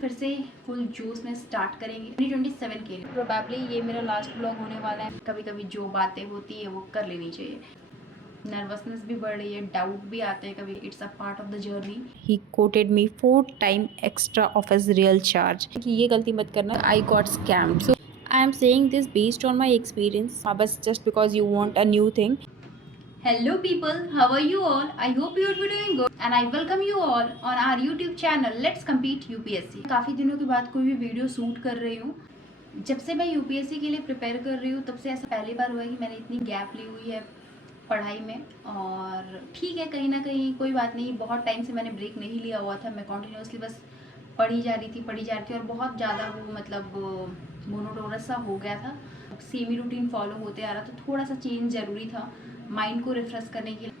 फिर से फुल जोश में स्टार्ट करेंगे 2027 के लिए। प्रोबेबली ये मेरा लास्ट ब्लॉग होने वाला है। कभी कभी जो बातें होती है वो कर लेनी चाहिए। नर्वसनेस भी बढ़ रही है, डाउट भी आते हैं कभी। It's a part of the journey. He quoted me 4 times extra of his real charge कि ये गलती मत करना, I got scammed. So I am saying this based on my experience, हाँ बस just because you want a new thing. Hello people, how are you all? I hope you will be doing good and I welcome you all on our YouTube channel Let's Compete UPSC। काफ़ी दिनों के बाद कोई भी video shoot कर रही हूँ। जब से मैं यूपीएससी के लिए प्रिपेयर कर रही हूँ तब से ऐसा पहली बार हुआ है कि मैंने इतनी गैप ली हुई है पढ़ाई में। और ठीक है, कहीं ना कहीं कोई बात नहीं, बहुत टाइम से मैंने ब्रेक नहीं लिया हुआ था। मैं कॉन्टीन्यूसली बस पढ़ी जा रही थी और बहुत ज़्यादा वो मतलब मोनोटोनस सा हो गया था। सेमी रूटीन फॉलो होते आ रहा, तो थोड़ा सा चेंज ज़रूरी था माइंड को रिफ्रेश करने के लिए।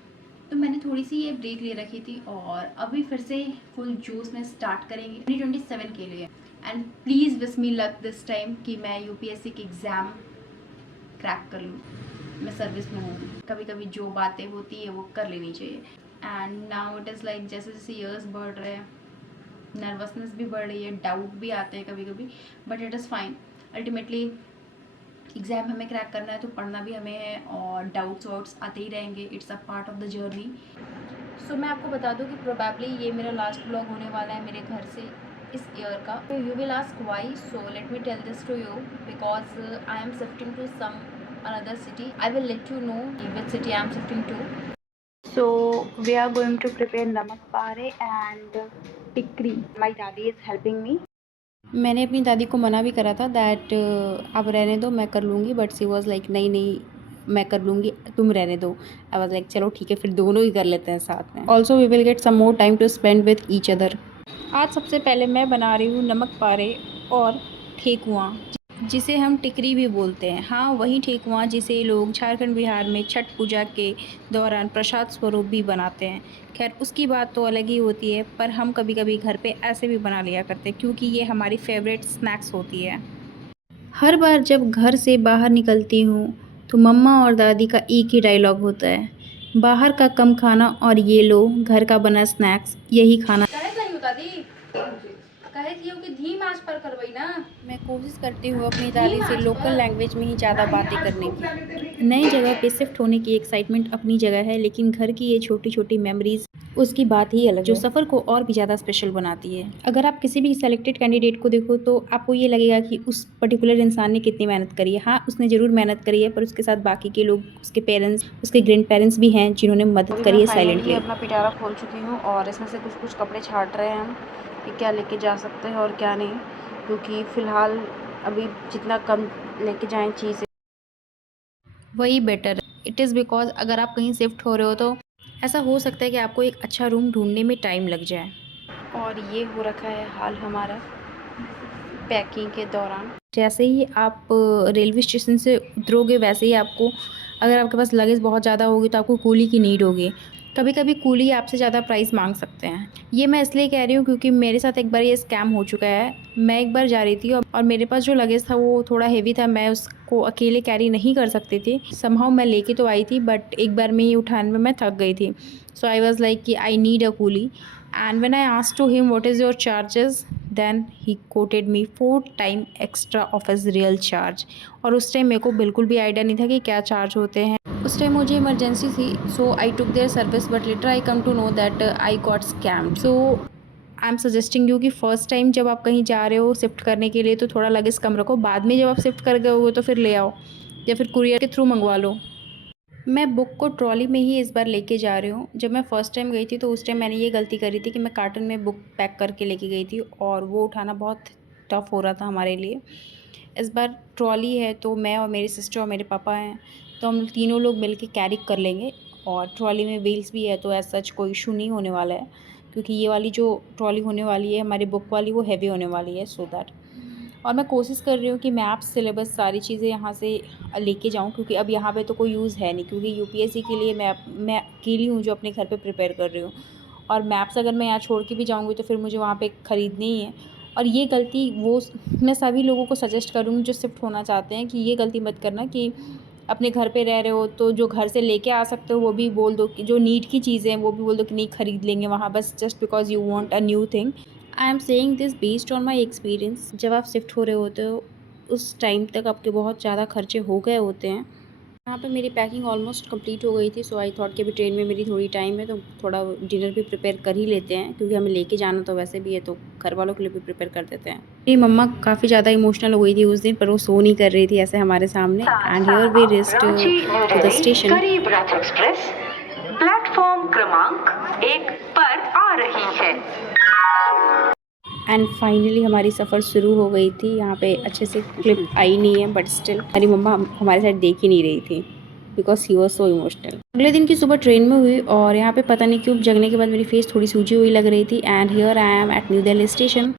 तो मैंने थोड़ी सी ये ब्रेक ले रखी थी और अभी फिर से फुल जोश में स्टार्ट करेंगे 2027 के लिए। And please wish me luck this time कि मैं यूपीएससी की एग्ज़ाम क्रैक कर लूँ। मैं सर्विस में हूँ, कभी कभी जो बातें होती है वो कर लेनी चाहिए। And now it is like जैसे जैसे ईयर्स बढ़ रहे हैं, नर्वसनेस भी बढ़ रही है, डाउट भी आते हैं कभी कभी, but it is fine. Ultimately exam हमें क्रैक करना है तो पढ़ना भी हमें है और डाउट्स वाउट्स आते ही रहेंगे। It's a part of the journey. So मैं आपको बता दूं कि प्रोबेबली ये मेरा लास्ट ब्लॉग होने वाला है मेरे घर से इस ईयर का। तो you will ask why, so let me tell this to you because I am shifting to some another city. I will let you know which city I am shifting to. So we are going to prepare namak pare and tikri. My daddy is helping me. मैंने अपनी दादी को मना भी करा था that अब रहने दो, मैं कर लूँगी, बट सी वॉज लाइक नहीं नहीं मैं कर लूँगी, तुम रहने दो। आई वॉज लाइक चलो ठीक है, फिर दोनों ही कर लेते हैं साथ में। Also we will get some more time to spend with each other. आज सबसे पहले मैं बना रही हूँ नमक पारे और ठेकुआ, जिसे हम टिकरी भी बोलते हैं। हाँ, वही ठेकुआ जिसे लोग झारखंड बिहार में छठ पूजा के दौरान प्रसाद स्वरूप भी बनाते हैं। खैर उसकी बात तो अलग ही होती है, पर हम कभी कभी घर पे ऐसे भी बना लिया करते हैं क्योंकि ये हमारी फेवरेट स्नैक्स होती है। हर बार जब घर से बाहर निकलती हूँ तो मम्मा और दादी का एक ही डायलॉग होता है, बाहर का कम खाना और ये लो घर का बना स्नैक्स, यही खाना। कहे थी कि धीम आंच पर करवई ना। मैं कोशिश करती हूँ अपनी दादी से लोकल लैंग्वेज में ही ज़्यादा बातें करने की। नई जगह पे शिफ्ट होने की एक्साइटमेंट अपनी जगह है, लेकिन घर की ये छोटी छोटी मेमोरीज उसकी बात ही अलग, जो सफ़र को और भी ज़्यादा स्पेशल बनाती है। अगर आप किसी भी सेलेक्टेड कैंडिडेट को देखो तो आपको ये लगेगा कि उस पर्टिकुलर इंसान ने कितनी मेहनत करी है। हाँ, उसने ज़रूर मेहनत करी है, पर उसके साथ बाकी के लोग, उसके पेरेंट्स, उसके ग्रैंड पेरेंट्स भी हैं जिन्होंने मदद करी है साइलेंटली। अपना पिटारा खोल चुकी हूँ और इसमें से कुछ कुछ कपड़े छाट रहे हैं हम कि क्या लेके जा सकते हैं और क्या नहीं, क्योंकि फ़िलहाल अभी जितना कम लेके जाएं चीज़ें वही बेटर है। इट इज़ बिकॉज अगर आप कहीं शिफ्ट हो रहे हो तो ऐसा हो सकता है कि आपको एक अच्छा रूम ढूंढने में टाइम लग जाए। और ये हो रखा है हाल हमारा पैकिंग के दौरान। जैसे ही आप रेलवे स्टेशन से उतरोगे वैसे ही आपको, अगर आपके पास लगेज बहुत ज़्यादा होगी तो आपको कूली की नीड होगी। कभी कभी कूली आपसे ज़्यादा प्राइस मांग सकते हैं। ये मैं इसलिए कह रही हूँ क्योंकि मेरे साथ एक बार ये स्कैम हो चुका है। मैं एक बार जा रही थी और मेरे पास जो लगेज था वो थोड़ा हेवी था, मैं उसको अकेले कैरी नहीं कर सकती थी। समहाउ मैं लेके तो आई थी, बट एक बार में ही उठाने में मैं थक गई थी। सो आई वॉज लाइक कि I need a coolie. And when I asked to him what is your charges, then he quoted me 4 times extra of his real charge। और उस टाइम मेरे को बिल्कुल भी आइडिया नहीं था कि क्या चार्ज होते हैं। उस टाइम मुझे इमरजेंसी थी, so I took their service, but later I came to know that I got scammed. So I am suggesting you कि फर्स्ट टाइम जब आप कहीं जा रहे हो शिफ्ट करने के लिए तो थोड़ा लगेज कम रखो। बाद में जब आप शिफ्ट कर गए हो तो फिर ले आओ या फिर कुरियर के थ्रू मंगवा लो। मैं बुक को ट्रॉली में ही इस बार लेके जा रही हूँ। जब मैं फ़र्स्ट टाइम गई थी तो उस टाइम मैंने ये गलती करी थी कि मैं कार्टन में बुक पैक करके लेके गई थी और वो उठाना बहुत टफ़ हो रहा था हमारे लिए। इस बार ट्रॉली है तो मैं और मेरी सिस्टर और मेरे पापा हैं, तो हम तीनों लोग मिल के कैरी कर लेंगे। और ट्रॉली में व्हील्स भी है तो एज सच कोई इशू नहीं होने वाला है, क्योंकि ये वाली जो ट्रॉली होने वाली है हमारी बुक वाली वो हैवी होने वाली है, सो दैट। और मैं कोशिश कर रही हूँ कि मैप्स सिलेबस सारी चीज़ें यहाँ से लेके जाऊँ, क्योंकि अब यहाँ पे तो कोई यूज़ है नहीं, क्योंकि यूपीएससी के लिए मैं अकेली हूँ जो अपने घर पे प्रिपेयर कर रही हूँ। और मैप्स अगर मैं यहाँ छोड़ के भी जाऊँगी तो फिर मुझे वहाँ पे ख़रीदने ही है। और ये गलती वो मैं सभी लोगों को सजेस्ट करूँगी जो शिफ्ट होना चाहते हैं कि ये गलती मत करना कि अपने घर पे रह रहे हो तो जो घर से लेके आ सकते हो वो भी बोल दो, कि जो नीड की चीज़ें हैं वो भी बोल दो कि नहीं ख़रीद लेंगे वहाँ, बस just because you want a new thing. I am saying this based on my experience. जब आप शिफ्ट हो रहे होते हो उस टाइम तक आपके बहुत ज़्यादा खर्चे हो गए होते हैं। यहाँ पे मेरी पैकिंग ऑलमोस्ट कंप्लीट हो गई थी, सो आई थॉट कि अभी ट्रेन में मेरी थोड़ी टाइम है तो थोड़ा डिनर भी प्रिपेयर कर ही लेते हैं, क्योंकि हमें लेके जाना तो वैसे भी है, तो घर वालों के लिए भी प्रिपेयर कर देते हैं। मेरी मम्मा काफ़ी ज़्यादा इमोशनल हो गई थी उस दिन, पर वो सो नहीं कर रही थी ऐसे हमारे सामने। And here we reached to the station. Garib Rath express platform क्रमांक 1 पर आ रही है। एंड फाइनली हमारी सफ़र शुरू हो गई थी। यहाँ पे अच्छे से क्लिप आई नहीं है, बट स्टिल हमारी मम्मा हमारे साथ देख ही नहीं रही थी because he was so emotional. अगले दिन की सुबह ट्रेन में हुई और यहाँ पे पता नहीं क्यों जगने के बाद मेरी फेस थोड़ी सूजी हुई लग रही थी। And here I am at new Delhi station.